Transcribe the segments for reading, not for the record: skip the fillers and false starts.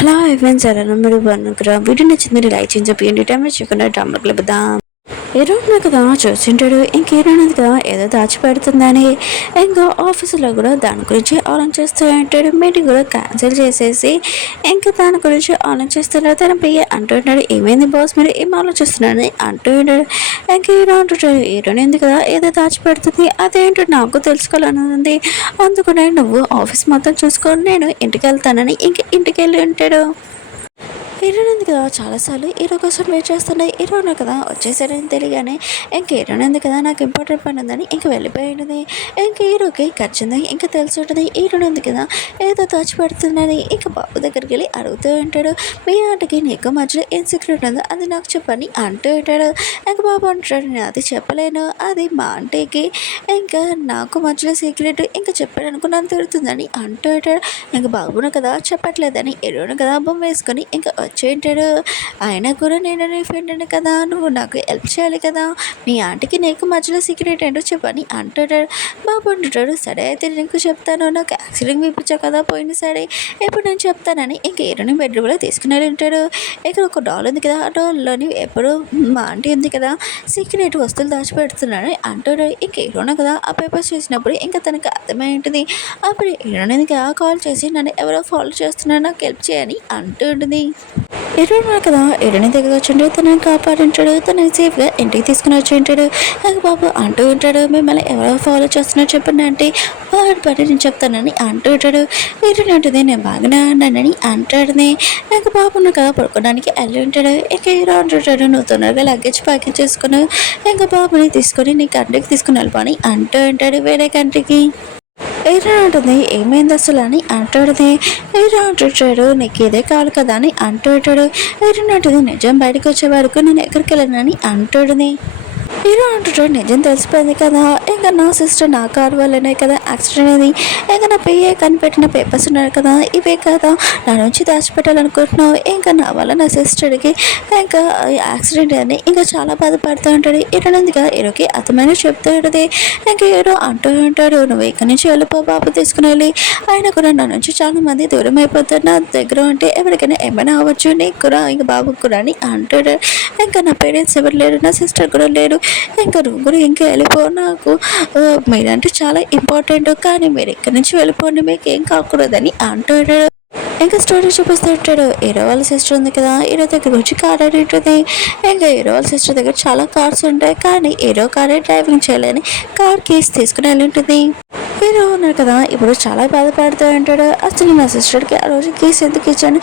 Hello Evans ఎలా మీరు బాగున్నారా? వీడియో నచ్చింది లైక్ చేసి చెప్పండి. టైం చేయకుండా డ్రామాలకు లేపుదాం. ఏరోడు కదా చూసింటాడు. ఇంకేరోనది కదా ఏదో దాచిపెడుతుందని ఇంకా ఆఫీసులో కూడా దాని గురించి ఆలోచిస్తూ ఉంటాడు. మీటింగ్ కూడా క్యాన్సిల్ చేసేసి ఇంకా దాని గురించి ఆలోచిస్తున్నాడు. తన పియ్య అంటుంటాడు, ఏమైంది బాస్ మీరు ఏం ఆలోచిస్తున్నాడని అంటూ ఉంటాడు. ఇంకా హీరో అంటుంటాడు, హీరోని ఎందుకు కదా ఏదో దాచిపెడుతుంది, అదేంటో నాకు తెలుసుకోవాలని ఉంది, అందుకనే నువ్వు ఆఫీస్ మొత్తం చూసుకొని నేను ఇంటికి వెళ్తానని ఇంక ఇంటికి వెళ్ళి ఉంటాడు. హీరోయిన్ కదా చాలాసార్లు హీరో కోసం వెయిట్ చేస్తున్నాయి. హీరోయిన్ కదా వచ్చేసారని తెలియగానే ఇంక హీరోయిన్ కదా నాకు ఇంపార్టెంట్ పని ఉందని ఇంక వెళ్ళిపోయింది. ఇంక హీరోకి ఖర్చుంది ఇంకా తెలిసి ఉంటుంది. హీరోయిన్ కదా ఏదో దాచిపెడుతుందని ఇంక బాబు దగ్గరికి వెళ్ళి అడుగుతూ ఉంటాడు, మీ ఆటకి నీకు మధ్యలో ఏం సీక్రెట్ ఉందో అది నాకు చెప్పని అంటూ ఉంటాడు. ఇంక బాబు అంటాడు, నేను అది చెప్పలేను, అది మా ఆంటీకి ఇంకా నాకు మధ్యలో సీక్రెట్ ఇంకా చెప్పాడు అనుకున్నాను తిరుగుతుందని అంటూ ఉంటాడు. ఇంక బాబును కదా చెప్పట్లేదని హీరోయిన్ కదా బొమ్మ వేసుకొని ఇంకా వచ్చేంటాడు. అయినా కూడా నేను నీ ఫ్రెండ్ని కదా, నువ్వు నాకు హెల్ప్ చేయాలి కదా, మీ ఆంటీకి నీకు మధ్యలో సీక్రెట్ ఏంటో చెప్పని అంటాడు. బాబు అంటుంటాడు, సరే అయితే నీకు చెప్తాను, నాకు యాక్సిడెంట్ ఇప్పించావు కదా పోయిన సరే, ఇప్పుడు నేను చెప్తానని ఇంక హీరోని బెడ్రూమ్లో తీసుకుని ఉంటాడు. ఇక్కడ ఒక డాల్ ఉంది కదా, ఆ డాల్లోని ఎప్పుడు మా ఆంటీ ఉంది కదా సీక్రెట్ వస్తువులు దాచిపెడుతున్నాడని అంటాడు. ఇంక హీరోని కదా ఆ పేపర్స్ చూసినప్పుడు ఇంకా తనకు అర్థమై ఉంటుంది. అప్పుడు హీరోని కదా కాల్ చేసి నన్ను ఎవరో ఫాలో చేస్తున్నారో నాకు హెల్ప్ చేయని అంటూ ఉంటుంది. ఎరుడు కదా ఎరుని దగ్గర వచ్చిండు, తనని కాపాడింటాడు, తనని సేఫ్గా ఇంటికి తీసుకుని వచ్చి ఉంటాడు. బాబు అంటూ ఉంటాడు, మిమ్మల్ని ఎవరో ఫాలో చేస్తున్నారో చెప్పండి అంటే వాడి పని నేను చెప్తానని అంటూ ఉంటాడు. ఎరుని ఉంటుంది, నేను బాగానే అన్నానని అంటాడుని. బాబును కదా పడుకోవడానికి వెళ్ళి ఉంటాడు. ఇక హీరో అంటుంటాడు, నువ్వు తొందరగా లగేజ్ ప్యాకింగ్ చేసుకుని ఇంకా బాబుని తీసుకొని నీ కంట్రీకి తీసుకుని వెళ్ళిపోని అంటూ ఉంటాడు, వేరే కంట్రీకి. హీరో అంటుంది, ఏమైంది అసలు అని అంటాడుది. హీరో అంటుంటాడు, నీకు ఇదే కావాలి కదా అని అంటుంటాడు. హీరో అంటుంది, నిజం బయటకు వచ్చే వరకు నేను ఎక్కడికి వెళ్ళనని అంటాడుది. హీరో అంటుంటాడు, నిజం తెలిసిపోయింది కదా, ఇంకా నా సిస్టర్ నా కారు వల్లనే కదా యాక్సిడెంట్ అయింది, ఇంకా నా పిఏ కనిపెట్టిన పేపర్స్ ఉన్నాయి కదా ఇవే కదా నా నుంచి దాచిపెట్టాలనుకుంటున్నావు, ఇంకా నా వల్ల నా సిస్టర్కి ఇంకా యాక్సిడెంట్ అని ఇంకా చాలా బాధపడుతూ ఉంటాడు. హీరోనందుగా హీరోకి అర్థమైన చెప్తూ ఉంటుంది. ఇంకా హీరో అంటూ ఉంటాడు, నువ్వు ఇక్కడి నుంచి వెళ్ళిపో బాబు తీసుకుని వెళ్ళి, ఆయన కూడా నా నుంచి చాలా మంది దూరం అయిపోతారు, నా దగ్గర ఉంటే ఎవరికైనా ఏమైనా అవ్వచ్చు, నీకు కూడా ఇంకా బాబుకు కూడా అని అంటాడు. ఇంకా నా పేరెంట్స్ ఎవరు లేరు, నా సిస్టర్ కూడా లేరు, ఇంకా నువ్వు కూడా ఇంకా వెళ్ళిపో, నాకు మీరంటే చాలా ఇంపార్టెంట్, కానీ మీరు ఇక్కడి నుంచి వెళ్ళిపోండి, మీకు ఏం కాకూడదని అంటాడు. ఇంకా స్టోరీ చూపిస్తూ ఉంటాడు. హీరో వాళ్ళ సిస్టర్ ఉంది కదా, హీరో దగ్గర వచ్చి కార్ అని ఉంటుంది. ఇంకా హీరో వాళ్ళ సిస్టర్ దగ్గర చాలా కార్స్ ఉంటాయి, కానీ హీరో కారే డ్రైవింగ్ చేయాలని కార్ కీస్ తీసుకుని వెళ్ళి ఉంటుంది. హీరో ఉన్నారు కదా ఇప్పుడు చాలా బాధపడుతూ ఉంటాడు, అసలు నా సిస్టర్కి ఆ రోజు కీస్ ఎందుకు ఇచ్చాను,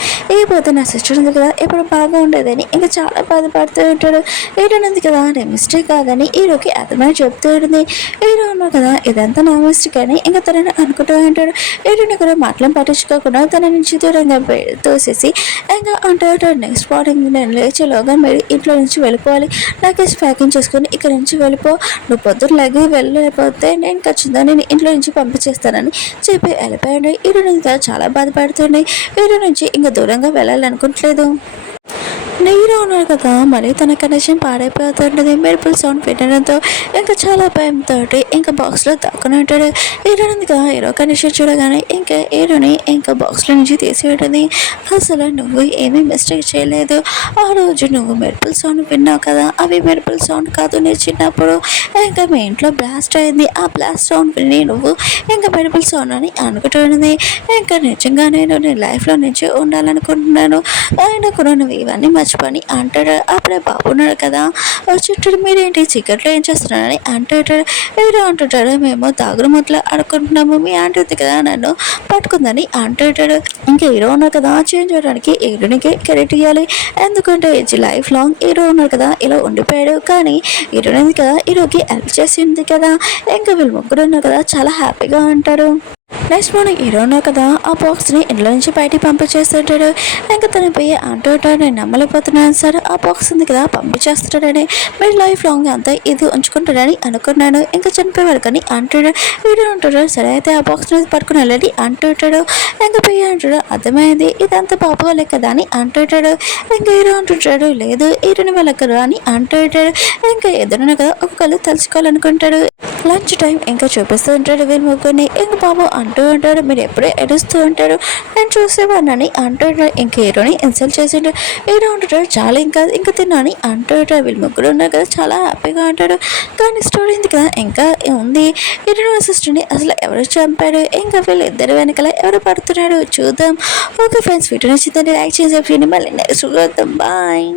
పోతే నా సిస్టర్ ఉంది కదా ఎప్పుడు బాగా ఉండేదని ఇంకా చాలా బాధపడుతూ ఉంటాడు. హీరో ఉంది కదా నేను మిస్టేక్ కాదని హీరోకి అర్థమై చెప్తూ ఉంటుంది. హీరో ఉన్నారు కదా ఇదంతా నా మిస్టేక్ అని ఇంకా తనని అనుకుంటూ ఉంటాడు. హీరోని కూడా మాటలను పట్టించుకోకుండా తన నుంచి దూరంగా తోసేసి ఇంకా అంటాడు, నెక్స్ట్ మార్నింగ్ నేను లేచేలోగా మీరు ఇంట్లో నుంచి వెళ్ళిపోవాలి, లగేజ్ ప్యాకింగ్ చేసుకొని ఇక్కడ నుంచి వెళ్ళిపో, నువ్వు పొద్దున్న లగి వెళ్ళలేకపోతే నేను ఖచ్చితంగా నేను ఇంట్లో నుంచి పంపించేస్తానని చెప్పి వెళ్ళిపోయాడు. హీరో ఇంకా చాలా బాధపడుతుంది. హీరో నుంచి ఇంకా దూరంగా వెళ్ళాలనుకోవట్లేదు. హీరో ఉన్నారు కదా మరి తన కనెక్షన్ పాడైపోతుంటుంది. మెరుపుల సౌండ్ పెట్టడంతో ఇంకా చాలా భయంతో ఇంకా బాక్స్లో దాక్కుని ఉంటాడు. హీరోనిగా హీరో కనెక్షన్ చూడగానే ఇంకా హీరోని ఇంకా బాక్స్లో నుంచి తీసి ఉంటుంది. అసలు నువ్వు ఏమీ మిస్టేక్ చేయలేదు, ఆ రోజు నువ్వు మెరుపుల సౌండ్ విన్నావు కదా, అవి మెరుపుల సౌండ్ కాదు, నేను చిన్నప్పుడు ఇంకా మీ ఇంట్లో బ్లాస్ట్ అయింది, ఆ బ్లాస్ట్ సౌండ్ విని నువ్వు ఇంకా మెరుపుల సౌండ్ అని అనుకుంటుంది. ఇంకా నిజంగా నేను నీ లైఫ్లో నుంచి ఉండాలనుకుంటున్నాను, అయినా కూడా నువ్వు ఇవన్నీ మర్చిపోని అంటాడు. అప్పుడే బాబు ఉన్నాడు కదా చుట్టూ మీరేంటి చీకట్లో ఏం చేస్తున్నారని అంటాడు. హీరో అంటుంటాడు, మేము దాగుడు ముద్దలు ఆడుకుంటున్నాము, మీ ఆంటీ ఉంది కదా నన్ను పట్టుకుందని అంటుంటాడు. ఇంకా హీరో ఉన్నారు కదా చేంజ్ అవ్వడానికి హీరోనికి క్రెడిట్ ఇవ్వాలి, ఎందుకంటే లైఫ్ లాంగ్ హీరో ఉన్నారు కదా ఇలా ఉండిపోయాడు, కానీ హీరోని కదా హీరోకి హెల్ప్ చేసింది కదా, ఇంకా వీళ్ళు ముగ్గురు ఉన్నారు కదా చాలా హ్యాపీగా ఉంటారు. నెక్స్ట్ మార్నింగ్ హీరో ఉన్నారు కదా ఆ బాక్స్ని ఇంట్లో నుంచి బయటికి పంపించేస్తుంటాడు. ఇంకా తన పోయి అంటుంటాడు, నేను నమ్మలేకపోతున్నాను సార్, ఆ బాక్స్ ఉంది కదా పంపించేస్తాడని, మీరు లైఫ్ లాంగ్ అంతా ఇది ఉంచుకుంటాడని అనుకున్నాను, ఇంకా చనిపోయేవారు కానీ అంటాడు. హీరో అంటాడు, సరే అయితే ఆ బాక్స్ని పట్టుకుని వెళ్ళండి అంటుంటాడు. ఇంకా పోయి అంటాడు, అర్థమైంది ఇదంతా బాబు వాళ్ళే కదా అని అంటుంటాడు. ఇంకా హీరో అంటుంటాడు, లేదు హీరోని వాళ్ళకరు అని అంటుంటాడు. ఇంకా ఎదురున కదా ఒక కళ్ళు తలుచుకోవాలనుకుంటాడు. లంచ్ టైం ఇంకా చూపిస్తూ ఉంటాడు వీళ్ళు ముగ్గురిని. ఇంకా బాబు అంటూ అంటూ ఉంటాడు. మీరు ఎప్పుడూ ఏడుస్తూ ఉంటారు, నేను చూసేవాడిని అంటూ ఉంటాడు. ఇంక హీరోని ఇన్సల్ట్ చేసిండు. హీరో ఉంటాడు చాలా ఇంకా తిన్నాని అంటూ ఉంటాడు. వీళ్ళు ముగ్గురు ఉన్నారు కదా చాలా హ్యాపీగా ఉంటాడు. కానీ స్టోరీ ఉంది కదా ఇంకా ఉంది. హీరో అసిస్టెంట్ని అసలు ఎవరు చంపాడు, ఇంకా వీళ్ళిద్దరు వెనకాల ఎవరు పడుతున్నాడు చూద్దాం. ఓకే ఫ్రెండ్స్, వీడియో నచ్చిందంటే లైక్ చేసి మళ్ళీ నెక్స్ట్ చూద్దాం. బాయ్.